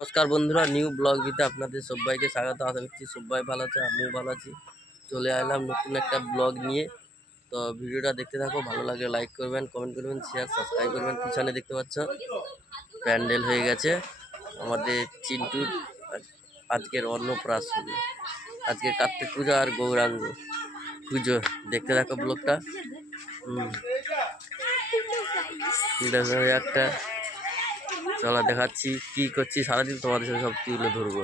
নমস্কার বন্ধুরা, new blog ভিতে আপনাদের সবাইকে স্বাগত। আশা করছি সবাই ভালো আছে, আমিও ভালো আছি। চলে আসলাম নতুন একটা ব্লগ নিয়ে। তো ভিডিওটা দেখতে থাকো, ভালো লাগলে লাইক করবেন, কমেন্ট করবেন, শেয়ার সাবস্ক্রাইব করবেন। পিছনে দেখতে পাচ্ছ প্যান্ডেল হয়ে গেছে আমাদের চিন্টুর আজকের অন্নপ্রাশন, আজকে কার্তিক পুজো আর গৌরাঙ্গ পুজো। দেখতে থাকো ব্লগটা। একটা চলো দেখাচ্ছি কি করছি সারাদিন, তোমাদের সাথে সব তুলে ধরবো।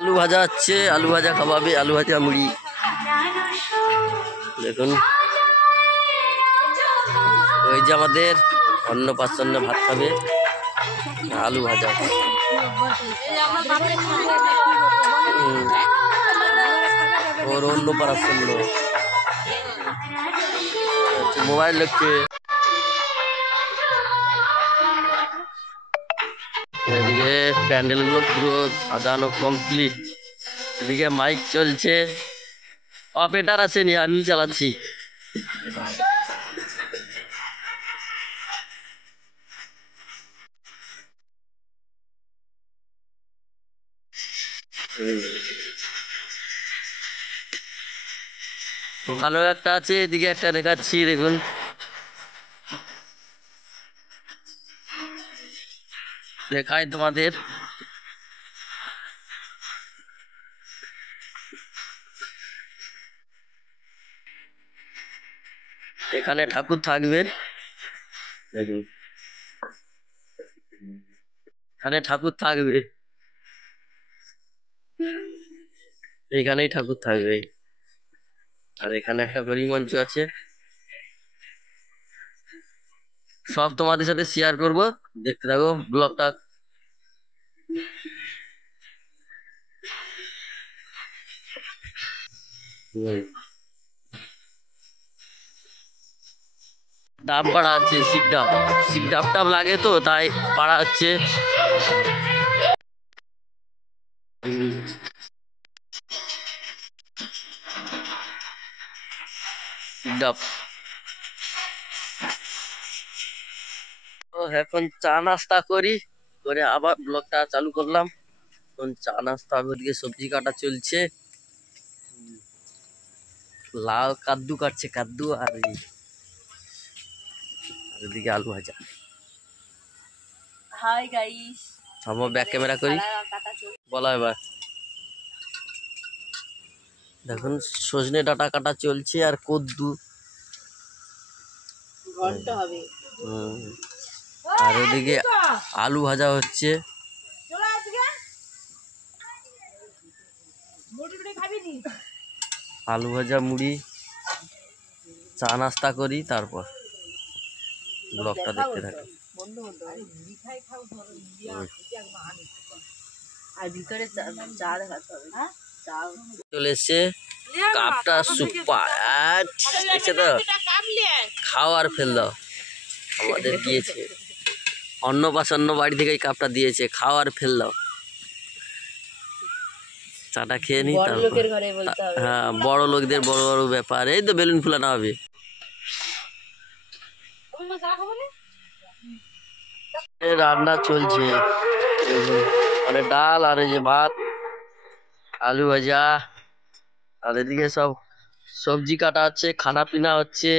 আলু ভাজা হচ্ছে, আলু ভাজা খাওয়াবে, আলু ভাজা মুড়ি। দেখুন ওই যে আমাদের অন্নপ্রাশনে ভাত খাবে, আলু ভাজা। ওর অন্নপ্রাশন মোবাইল দেখছে। এদিকে প্যান্ডেল গুলো পুরো সাজানো কমপ্লিট। এদিকে মাইক চলছে, অপারেটর আসেনি, আমি চালাচ্ছি। ভালো একটা আছে, এদিকে একটা দেখাচ্ছি, দেখুন দেখাই তোমাদের। এখানে ঠাকুর থাকবেন, দেখুন এখানে ঠাকুর থাকবে, এখানেই ঠাকুর থাকবে। আর এখানে একটা গরিব মঞ্চ আছে, সব তোমাদের সাথে শেয়ার করব, দেখতে থাকো ব্লগটা। ডাব পাড়া আছে, শিকডাব, শিকডাব টাব লাগে তো তাই পাড়া হচ্ছে। শিকডাব। তো এখন চা নাস্তা করি, করে আবার ব্লগটা চালু করলাম। এখন চা নাস্তা, ওদিকে সবজি কাটা চলছে, লাউ কাদ্দু কাটছে, কাদ্দু আর এদিকে আলু ভাজা। হাই গাইস, আমার ব্যাক ক্যামেরা করি, বলা এবার। দেখুন সজনে ডাঁটা কাটা চলছে আর কদ্দু ঘন্টা হবে। আর ওদিকে আলু ভাজা হচ্ছে। আলু ভাজা মুড়ি, চা নাস্তা করি, তারপর ব্লগটা দেখতে থাকি। চলে এসছে কাপটা সুপার, দেখছে তো, খাও আর ফেল দাও। আমাদের দিয়েছে অন্নপ্রাশন বাড়ি থেকে এই কাপটা দিয়েছে, খাও আর ফেল দাও। চাটা খেয়ে নি, হ্যাঁ বড় লোকদের বড় বড় ব্যাপার। এই তো বেলুন ফুলানো হবে। রান্না চলছে, মানে ডাল আর এই যে ভাত, আলু ভাজা, আর এদিকে সব সবজি কাটা হচ্ছে, খানা পিনা হচ্ছে।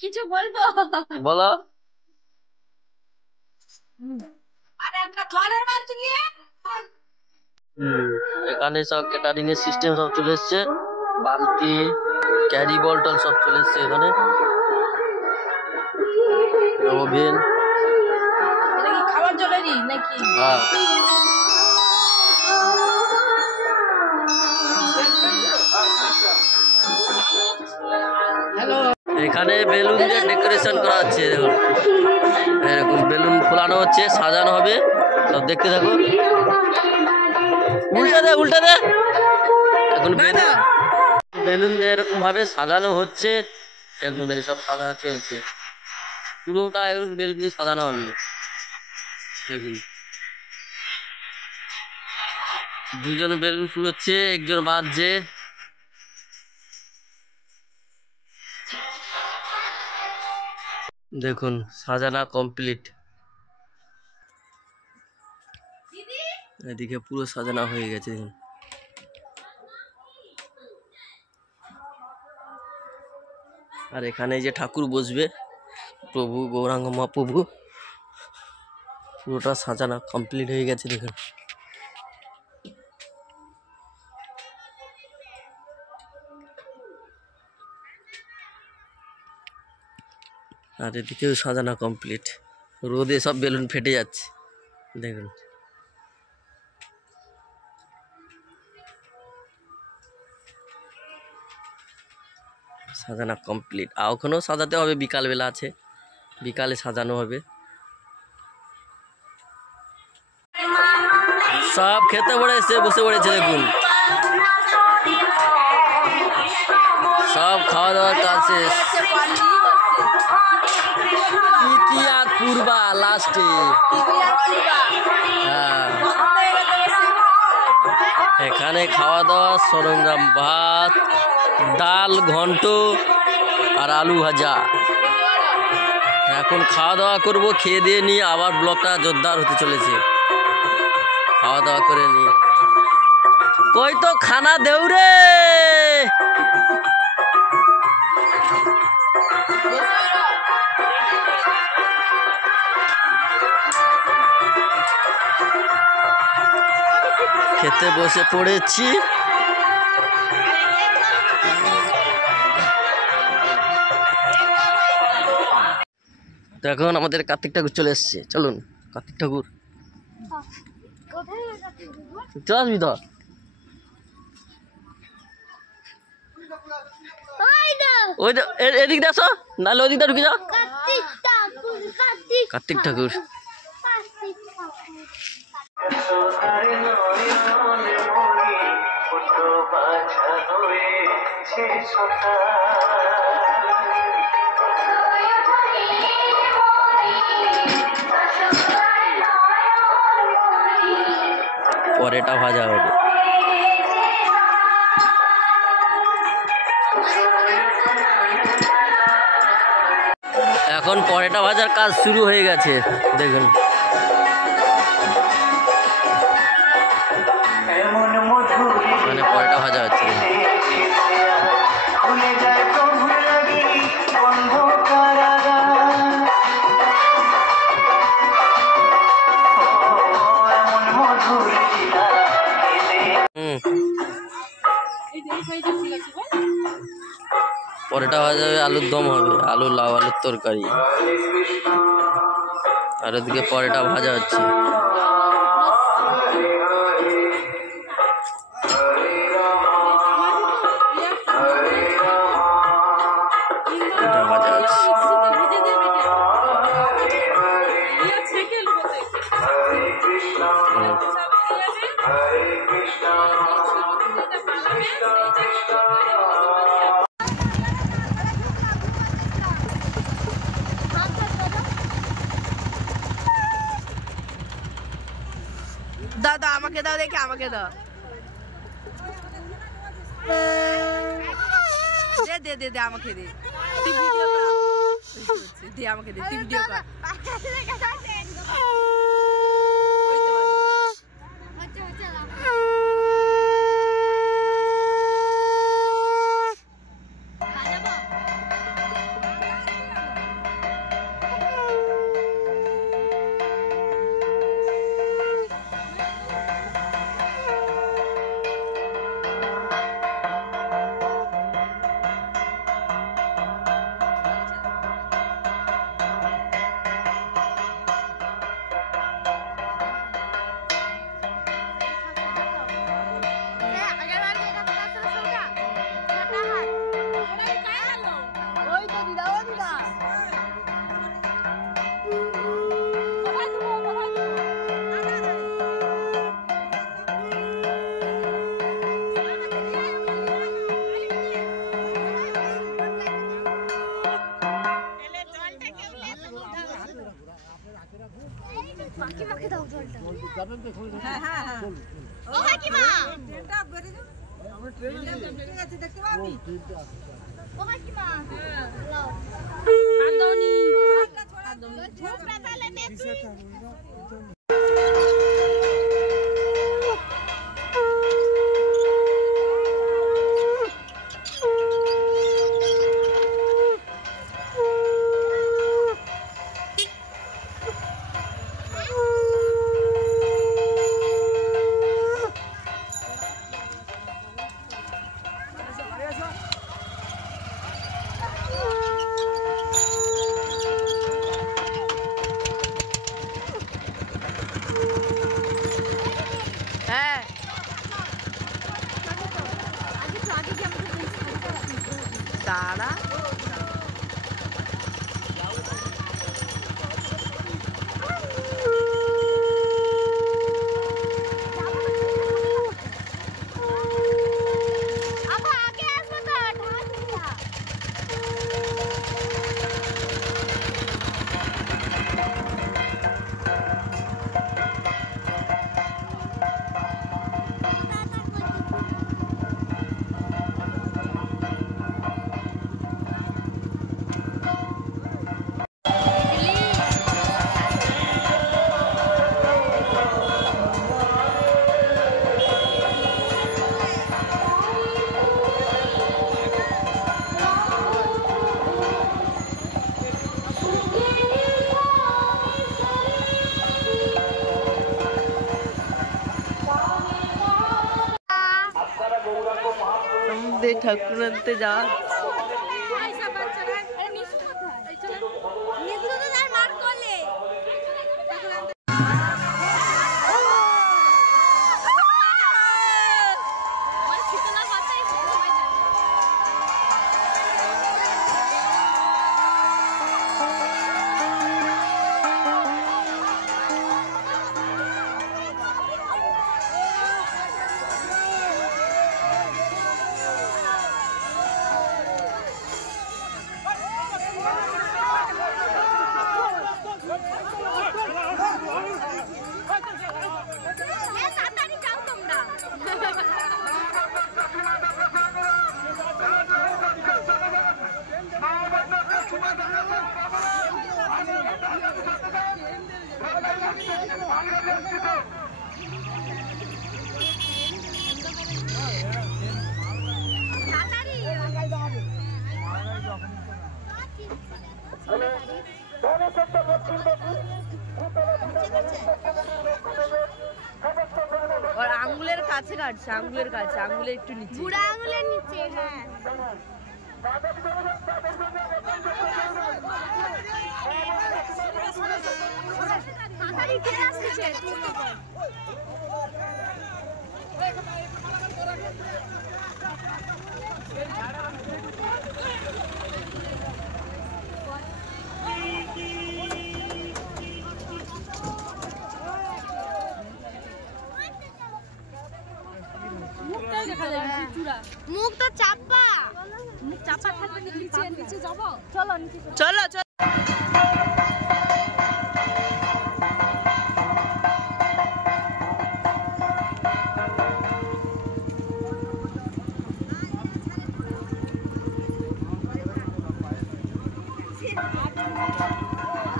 কিছু বলবো? বলো। এখানে সব ক্যাটারিং এর সিস্টেম সব চলে এসছে, বালতি ক্যারি বলটল সব চলে এসছে এখানে, ওভেন। এটা কি খাবার জলেরই নাকি? হ্যাঁ এখানে বেলুন দিয়ে ডেকোরেশন করা হচ্ছে, দেখুন এরকম বেলুন ফোলানো হচ্ছে, সাজানো হবে, সব দেখতে থাকো। উল্টা দে, উল্টা দে। এখন বেলুন দিয়ে এরকম ভাবে সাজানো হচ্ছে, একদম সব সাজানো চলছে, পুরোটা এখন বেলুন দিয়ে সাজানো হবে। দেখুন দুজন বেলুন ফুলাচ্ছে, একজন বাজছে, দেখুন সাজানো কমপ্লিট। এদিকে পুরো সাজানো হয়ে গেছে দেখুন। আর এখানে যে ঠাকুর বসবে প্রভু গৌরাঙ্গ মহাপ্রভু, পুরোটা সাজানো কমপ্লিট হয়ে গেছে দেখুন। আর এদিকেও সাজানো কমপ্লিট। রোদে সব বেলুন ফেটে যাচ্ছে দেখুন। সাজানো কমপ্লিট। আর ওখানেও সাজাতে হবে, বিকালবেলা আছে, বিকালে সাজানো হবে। সব খেতে পড়েছে, বসে পড়েছে দেখুন। সব খাওয়া দাওয়ার কাজ শেষ। তৃতীয়া পূর্বা লাস্টে। হ্যাঁ, এখানে খাওয়া দাওয়ার সরঞ্জাম, ভাত, ডাল, ঘন্ট আর আলু ভাজা। এখন খাওয়া দাওয়া করবো, খেয়ে দিয়ে নিয়ে আবার ব্লগটা জোরদার হতে চলেছে। খাওয়া দাওয়া করে নি। কই তো খানা দেউ রে। খেতে বসে পড়েছি। তো এখন আমাদের কার্তিক ঠাকুর চলে এসছে, চলুন কার্তিক ঠাকুর চলে আসবি তো। ওই এদিক দিয়ে আসো, নাহলে ওই দিকটা ঢুকে যাও। কার্তিক ঠাকুর পরেটা ভাজা হবে। এখন পরেটা ভাজার কাজ শুরু হয়ে গেছে দেখুন। মানে পরেটা ভাজা হচ্ছে। পরেটা ভাজা হবে, আলুর দম হবে, আলু লাউ আলুর তরকারি। আর ওদিকে পরেটা ভাজা হচ্ছে। এটা ভাজা হচ্ছে। দাদা আমাকে দাও, দেখে আমাকে দাও। দে দে দে দে আমাকে দে। তুই ভিডিও কর। দে আমাকে দে, তুই ভিডিও কর। হ্যাঁ হ্যাঁ হ্যাঁ। ও কাকিমা ট্রেনটা বেরিয়ে যাও। আমরা ট্রেনে ঠিক আছে, দেখতে পাবি। ও কাকিমা লাও। আর দাওনি। দাঁড়া আমাদের ঠাকুর আনতে যাওয়া और आंगुलेर काছে কাটছে আঙ্গুলের কাছে আঙ্গুলের একটু নিচে বুড়া আঙ্গুলের নিচে হ্যাঁ তাড়াতাড়ি কে আসছে মুখ তো চাপা মুখ চাপা থাকবে নিচে নিচে যাব চলো নিচে চলো চলো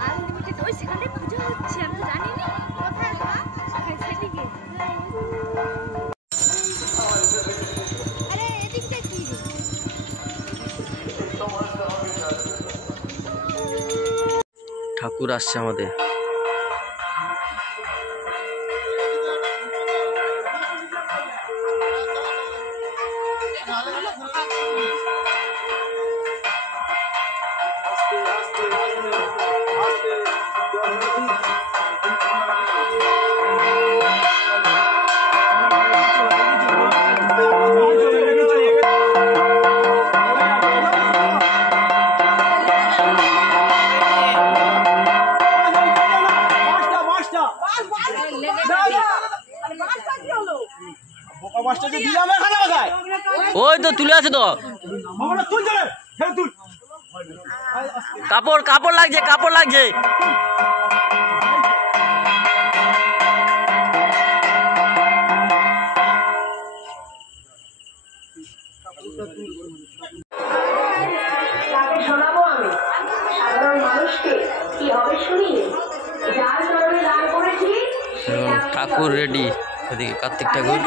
আনলিমিটেড ওই সেখানে পূজা হচ্ছে আমি জানি না কোথায় সেদিকে ঠাকুর আসছে আমাদের ওই তো তুলে আছে তো কাপড় কাপড় লাগছে কাপড় লাগছে শোনাবো আমি সাধারণ মানুষকে কি হবে এবং ঠাকুর রেডি, ওদিকে কার্তিক ঠাকুর।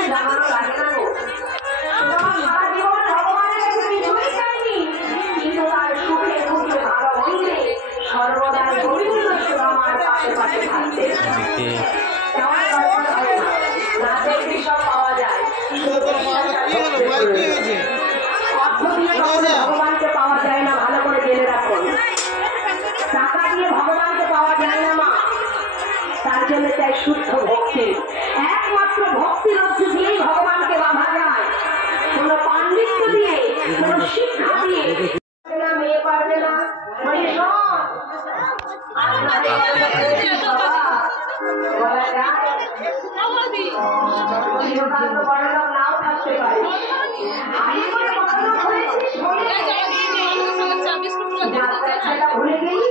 এদিকে ভগবানকে পাওয়া যায় না, ভালো করে জেনে রাখুন। টাকা দিয়ে ভগবানকে পাওয়া যায় না মা, তার জন্য চাই শুদ্ধ ভক্তি। একমাত্র ভক্তির মধ্যে দিয়েই ভগবানকে বাঁধা যায়, কোন পাণ্ডিত্য দিয়ে, কোন শিক্ষা দিয়ে মেয়ে পারবে না। নাও থাকতে পারে, ভুলে গেলি